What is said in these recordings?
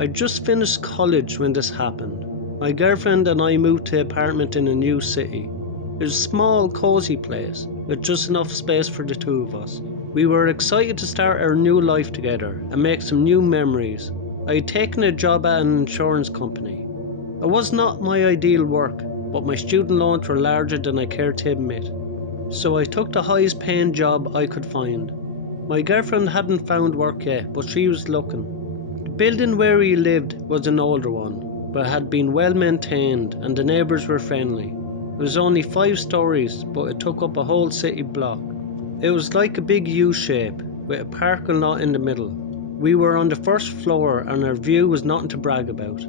I'd just finished college when this happened. My girlfriend and I moved to an apartment in a new city. It was a small, cosy place, with just enough space for the two of us. We were excited to start our new life together and make some new memories. I had taken a job at an insurance company. It was not my ideal work, but my student loans were larger than I cared to admit. So I took the highest paying job I could find. My girlfriend hadn't found work yet, but she was looking. The building where we lived was an older one, but had been well maintained and the neighbours were friendly. It was only 5 stories, but it took up a whole city block. It was like a big U shape, with a parking lot in the middle. We were on the first floor and our view was nothing to brag about.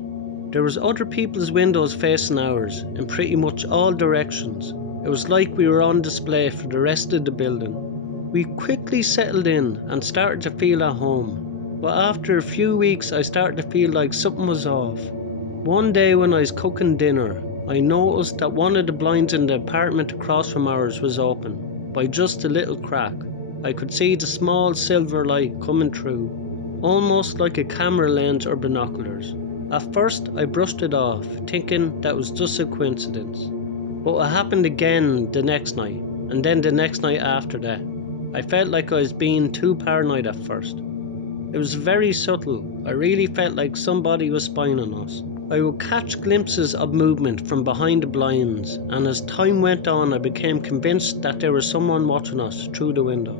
There was other people's windows facing ours in pretty much all directions. It was like we were on display for the rest of the building. We quickly settled in and started to feel at home, but after a few weeks I started to feel like something was off. One day when I was cooking dinner, I noticed that one of the blinds in the apartment across from ours was open, by just a little crack. I could see the small silver light coming through, almost like a camera lens or binoculars. At first I brushed it off, thinking that was just a coincidence. But it happened again the next night, and then the next night after that. I felt like I was being too paranoid at first. It was very subtle. I really felt like somebody was spying on us. I would catch glimpses of movement from behind the blinds, and as time went on I became convinced that there was someone watching us through the window.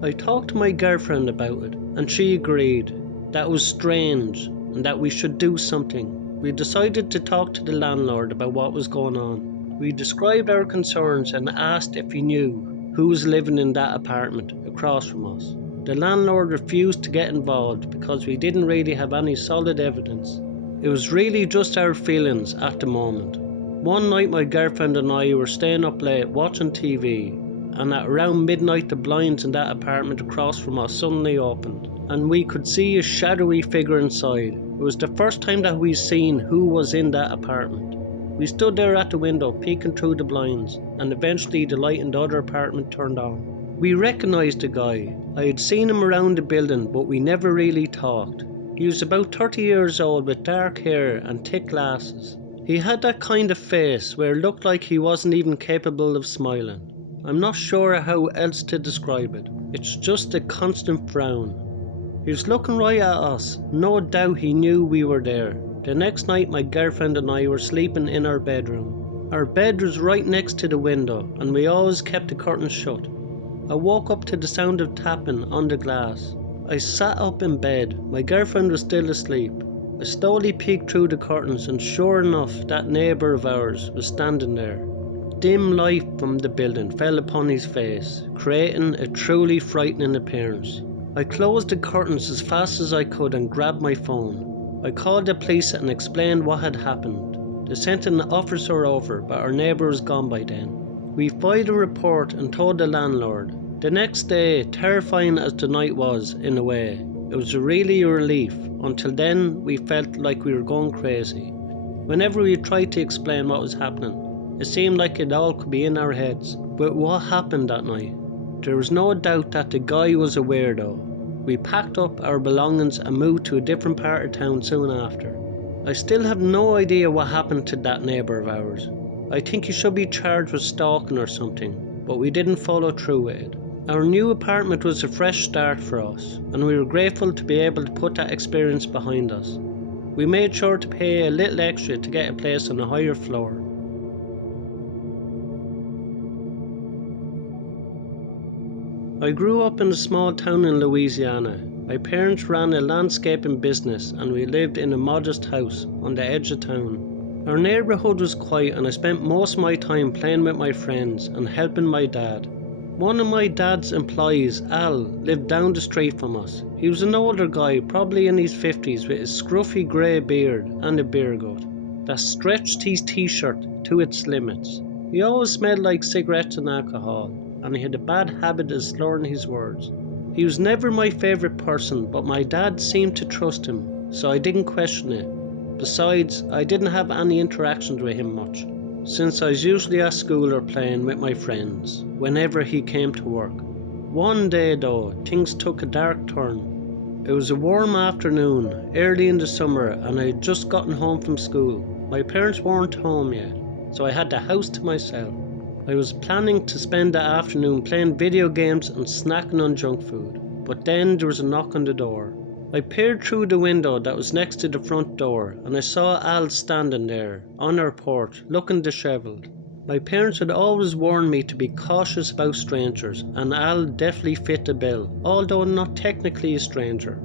I talked to my girlfriend about it, and she agreed that it was strange and that we should do something. We decided to talk to the landlord about what was going on. We described our concerns and asked if he knew who was living in that apartment across from us. The landlord refused to get involved because we didn't really have any solid evidence. It was really just our feelings at the moment. One night my girlfriend and I were staying up late watching TV, and at around midnight the blinds in that apartment across from us suddenly opened, and we could see a shadowy figure inside. It was the first time that we'd seen who was in that apartment. We stood there at the window peeking through the blinds, and eventually the light in the other apartment turned on. We recognised the guy. I had seen him around the building, but we never really talked. He was about 30 years old with dark hair and thick glasses. He had that kind of face where it looked like he wasn't even capable of smiling. I'm not sure how else to describe it. It's just a constant frown. He was looking right at us. No doubt he knew we were there. The next night my girlfriend and I were sleeping in our bedroom. Our bed was right next to the window and we always kept the curtains shut. I woke up to the sound of tapping on the glass. I sat up in bed. My girlfriend was still asleep. I slowly peeked through the curtains and sure enough that neighbour of ours was standing there. Dim light from the building fell upon his face, creating a truly frightening appearance. I closed the curtains as fast as I could and grabbed my phone. I called the police and explained what had happened. They sent an officer over, but our neighbour was gone by then. We filed a report and told the landlord. The next day, terrifying as the night was in a way, it was really a relief. Until then, we felt like we were going crazy. Whenever we tried to explain what was happening, it seemed like it all could be in our heads. But what happened that night? There was no doubt that the guy was a weirdo. We packed up our belongings and moved to a different part of town soon after. I still have no idea what happened to that neighbour of ours. I think he should be charged with stalking or something, but we didn't follow through with it. Our new apartment was a fresh start for us, and we were grateful to be able to put that experience behind us. We made sure to pay a little extra to get a place on a higher floor. I grew up in a small town in Louisiana. My parents ran a landscaping business and we lived in a modest house on the edge of town. Our neighbourhood was quiet and I spent most of my time playing with my friends and helping my dad. One of my dad's employees, Al, lived down the street from us. He was an older guy, probably in his 50s, with a scruffy grey beard and a beer gut that stretched his t-shirt to its limits. He always smelled like cigarettes and alcohol, and he had a bad habit of slurring his words. He was never my favourite person, but my dad seemed to trust him, so I didn't question it. Besides, I didn't have any interactions with him much, since I was usually at school or playing with my friends whenever he came to work. One day though, things took a dark turn. It was a warm afternoon, early in the summer, and I had just gotten home from school. My parents weren't home yet, so I had the house to myself. I was planning to spend the afternoon playing video games and snacking on junk food, but then there was a knock on the door. I peered through the window that was next to the front door, and I saw Al standing there, on our porch, looking dishevelled. My parents had always warned me to be cautious about strangers, and Al definitely fit the bill, although not technically a stranger.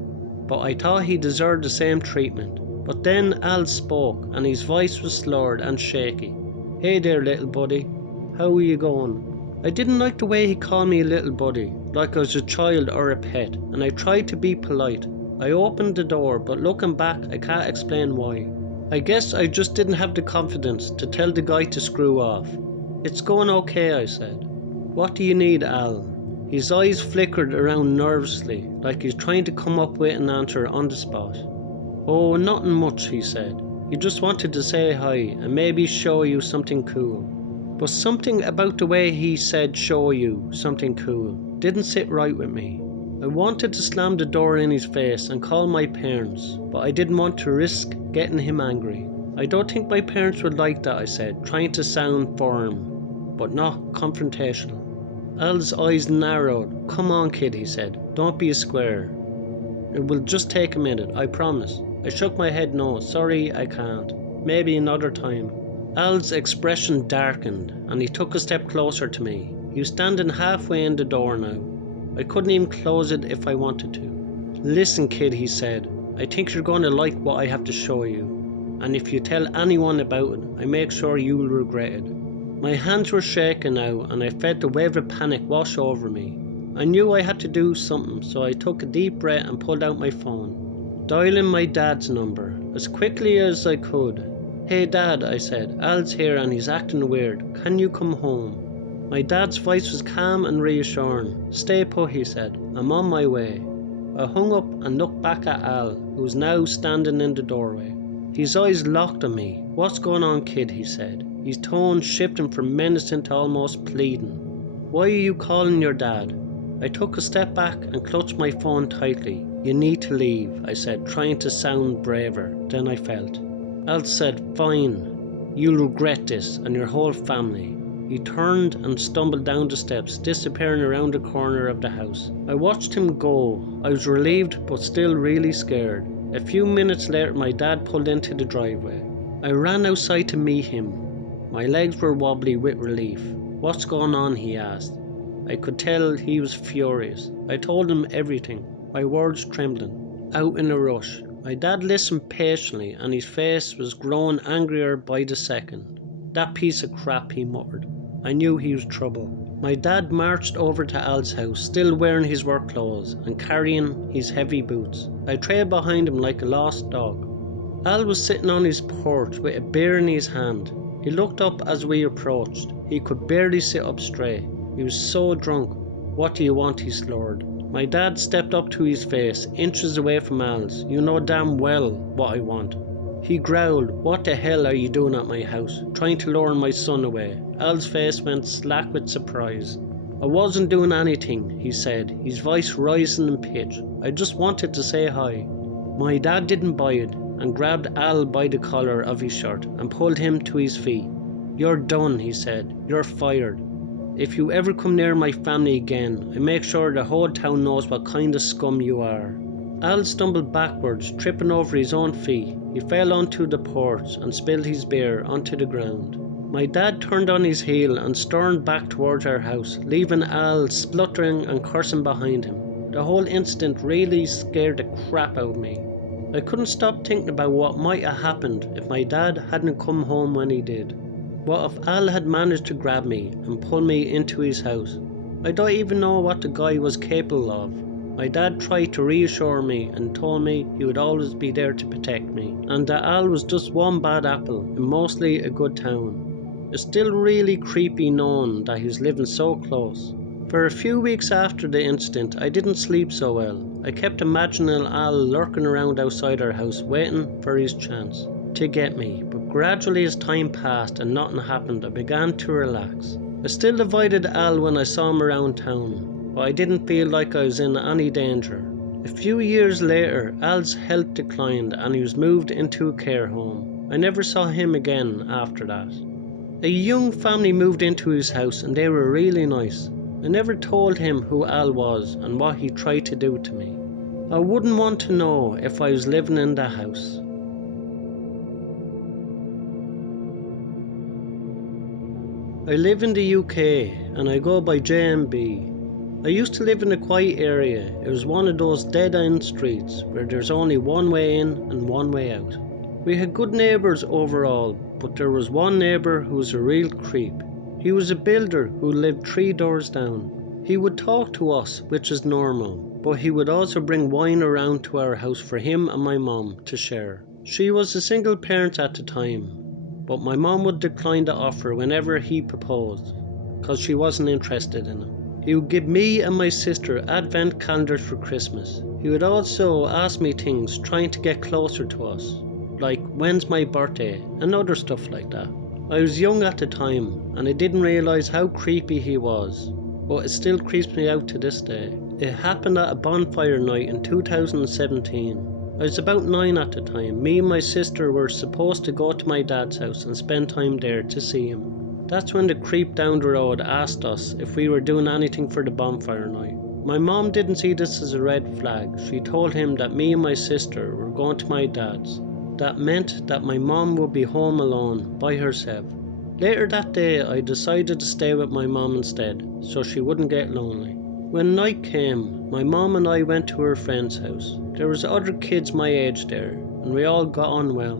But I thought he deserved the same treatment. But then Al spoke, and his voice was slurred and shaky. "Hey there, little buddy. How are you going?" I didn't like the way he called me a little buddy, like I was a child or a pet, and I tried to be polite. I opened the door, but looking back, I can't explain why. I guess I just didn't have the confidence to tell the guy to screw off. "It's going okay," I said. "What do you need, Al?" His eyes flickered around nervously, like he's trying to come up with an answer on the spot. "Oh, nothing much," he said. "He just wanted to say hi and maybe show you something cool." But something about the way he said "show you something cool" didn't sit right with me. I wanted to slam the door in his face and call my parents, but I didn't want to risk getting him angry. "I don't think my parents would like that," I said, trying to sound firm, but not confrontational. Al's eyes narrowed. "Come on, kid," he said. "Don't be a square. It will just take a minute, I promise." I shook my head no. "Sorry, I can't. Maybe another time." Al's expression darkened, and he took a step closer to me. He was standing halfway in the door now. I couldn't even close it if I wanted to. "Listen, kid," he said. "I think you're going to like what I have to show you. And if you tell anyone about it, I make sure you will regret it." My hands were shaking now, and I felt a wave of panic wash over me. I knew I had to do something, so I took a deep breath and pulled out my phone, dialing my dad's number as quickly as I could. "Hey Dad," I said, "Al's here and he's acting weird. Can you come home?" My dad's voice was calm and reassuring. "Stay put," he said. "I'm on my way." I hung up and looked back at Al, who was now standing in the doorway. His eyes locked on me. "What's going on, kid?" he said, his tone shifting from menacing to almost pleading. "Why are you calling your dad?" I took a step back and clutched my phone tightly. "You need to leave," I said, trying to sound braver than I felt. Al said, "Fine. You'll regret this, and your whole family." He turned and stumbled down the steps, disappearing around the corner of the house. I watched him go. I was relieved, but still really scared. A few minutes later, my dad pulled into the driveway. I ran outside to meet him. My legs were wobbly with relief. "What's going on?" he asked. I could tell he was furious. I told him everything, my words trembling, out in a rush. My dad listened patiently, and his face was growing angrier by the second. "That piece of crap," he muttered. I knew he was trouble. My dad marched over to Al's house, still wearing his work clothes and carrying his heavy boots. I trailed behind him like a lost dog. Al was sitting on his porch with a beer in his hand. He looked up as we approached. He could barely sit up straight. He was so drunk. "What do you want?" he slurred. My dad stepped up to his face, inches away from Al's. "You know damn well what I want." He growled, "What the hell are you doing at my house? Trying to lure my son away?" Al's face went slack with surprise. "I wasn't doing anything," he said, his voice rising in pitch. "I just wanted to say hi." My dad didn't buy it and grabbed Al by the collar of his shirt and pulled him to his feet. "You're done," he said. "You're fired. If you ever come near my family again, I make sure the whole town knows what kind of scum you are." Al stumbled backwards, tripping over his own feet. He fell onto the porch and spilled his beer onto the ground. My dad turned on his heel and stormed back towards our house, leaving Al spluttering and cursing behind him. The whole incident really scared the crap out of me. I couldn't stop thinking about what might have happened if my dad hadn't come home when he did. What if Al had managed to grab me and pull me into his house? I don't even know what the guy was capable of. My dad tried to reassure me and told me he would always be there to protect me, and that Al was just one bad apple in mostly a good town. It's still really creepy knowing that he was living so close. For a few weeks after the incident, I didn't sleep so well. I kept imagining Al lurking around outside our house, waiting for his chance to get me, but gradually as time passed and nothing happened, I began to relax. I still avoided Al when I saw him around town, but I didn't feel like I was in any danger. A few years later, Al's health declined and he was moved into a care home. I never saw him again after that. A young family moved into his house and they were really nice. I never told him who Al was and what he tried to do to me. I wouldn't want to know if I was living in that house. I live in the UK and I go by JMB. I used to live in a quiet area. It was one of those dead-end streets where there's only one way in and one way out. We had good neighbours overall, but there was one neighbour who was a real creep. He was a builder who lived 3 doors down. He would talk to us, which is normal, but he would also bring wine around to our house for him and my mum to share. She was a single parent at the time, but my mum would decline the offer whenever he proposed, because she wasn't interested in it. He would give me and my sister advent calendars for Christmas. He would also ask me things trying to get closer to us, like when's my birthday and other stuff like that. I was young at the time and I didn't realise how creepy he was, but it still creeps me out to this day. It happened at a bonfire night in 2017. I was about 9 at the time. Me and my sister were supposed to go to my dad's house and spend time there to see him. That's when the creep down the road asked us if we were doing anything for the bonfire night. My mom didn't see this as a red flag. She told him that me and my sister were going to my dad's. That meant that my mom would be home alone by herself. Later that day I decided to stay with my mom instead, so she wouldn't get lonely. When night came, my mom and I went to her friend's house. There was other kids my age there, and we all got on well.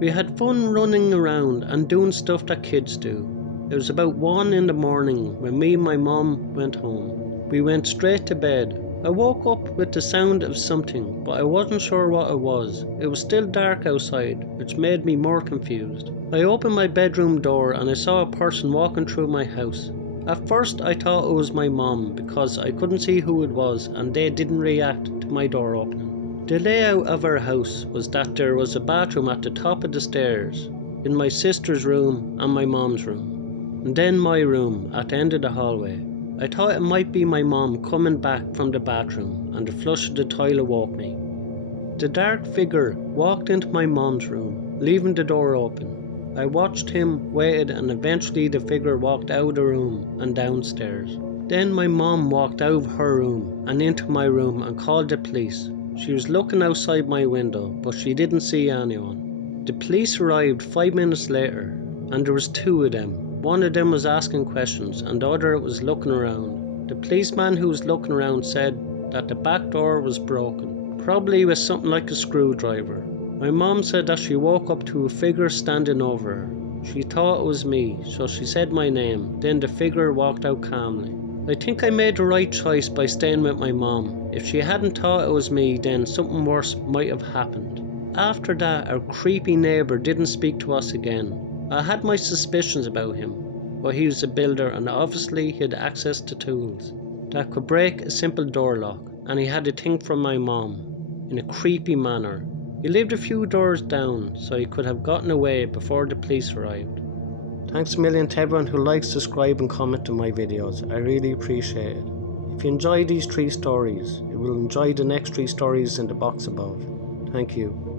We had fun running around and doing stuff that kids do. It was about 1 in the morning when me and my mom went home. We went straight to bed. I woke up with the sound of something, but I wasn't sure what it was. It was still dark outside, which made me more confused. I opened my bedroom door and I saw a person walking through my house. At first I thought it was my mom because I couldn't see who it was and they didn't react to my door opening. The layout of our house was that there was a bathroom at the top of the stairs, in my sister's room and my mom's room, and then my room at the end of the hallway. I thought it might be my mom coming back from the bathroom and the flush of the toilet woke me. The dark figure walked into my mom's room, leaving the door open. I watched him, waited, and eventually the figure walked out of the room and downstairs. Then my mom walked out of her room and into my room and called the police. She was looking outside my window, but she didn't see anyone. The police arrived 5 minutes later, and there was 2 of them. One of them was asking questions and the other was looking around. The policeman who was looking around said that the back door was broken, probably with something like a screwdriver. My mom said that she woke up to a figure standing over her. She thought it was me, so she said my name, then the figure walked out calmly. I think I made the right choice by staying with my mom. If she hadn't thought it was me, then something worse might have happened. After that, our creepy neighbour didn't speak to us again. I had my suspicions about him, but he was a builder and obviously he had access to tools that could break a simple door lock, and he had a thing from my mom in a creepy manner. He lived a few doors down, so he could have gotten away before the police arrived. Thanks a million to everyone who likes, subscribe and comment on my videos. I really appreciate it. If you enjoy these 3 stories, you will enjoy the next 3 stories in the box above. Thank you.